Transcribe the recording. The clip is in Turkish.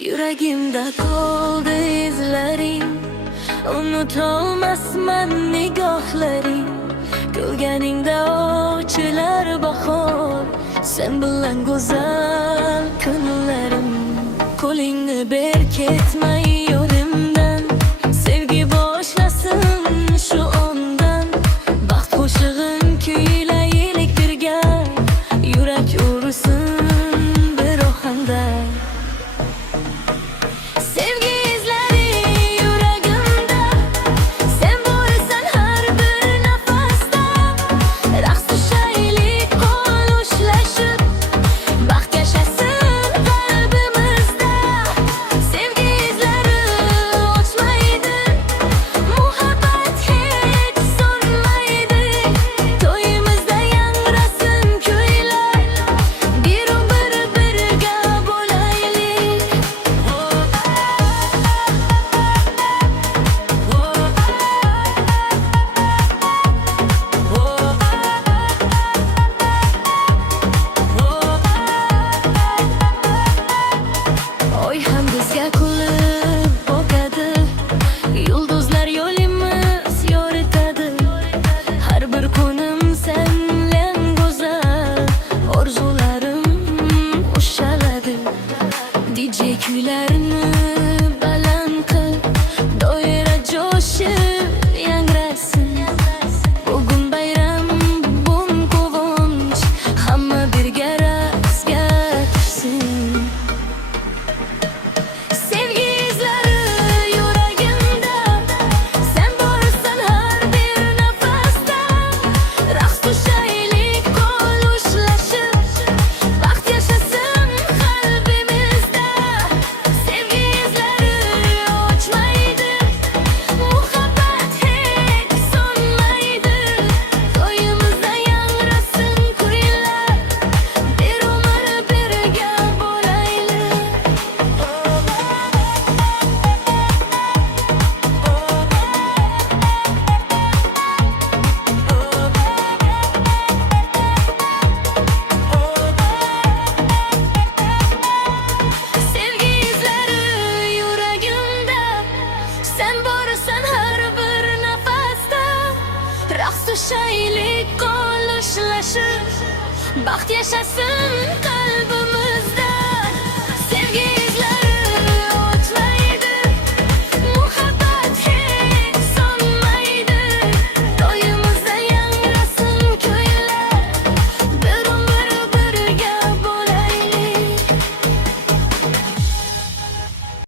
Yuragimda qoldi izlaring, unutolmasman nigohlaring. Ko'rganingda ochilar bahor, sen bilan go'zal kunlarim. Qo'lingni ber, ketmay yo'limdan, sevgi boshlasın shu ondan. Baxt qo'shig'in kuylaylik birga, yurak ursin bir ohangda. Sevgi izlari yuragimda, sen borsan har bir nafasda. Raqs tushaylik qo'l ushlashib, baxt yashasin qalbimizda. Sevgi izlari o'chmaydi, muhabbat hech so'nmaydi. To'yimizda yangrasin kuylar, bir birga bo'laylik. Oy ham bizga kulib boqadi, yulduzlar yo'limiz yoritadi. Har bir kunim senlan go'zal, orzularim ushaladi. DJ kuylarni baland qil, doira jo'shib yangrasin. Bugun bayram, bugun quvonch, hamma birga raqsga tushsin. Sevgi izlari yuragimda, sen borsan har bir nafasda. Raqs tushaylik qo'l ushlashib, baxt yashasin qalbimizda. Sevgi izlari o'chmaydi, muhabbat hech so'nmaydi. To'yimizda yangrasin kuylar, bir umr birga bo'laylik. Sevgi izlari yuragimda, sen borsan har bir nafasda. Raqs tushaylik qo'l ushlashib, baxt yashasin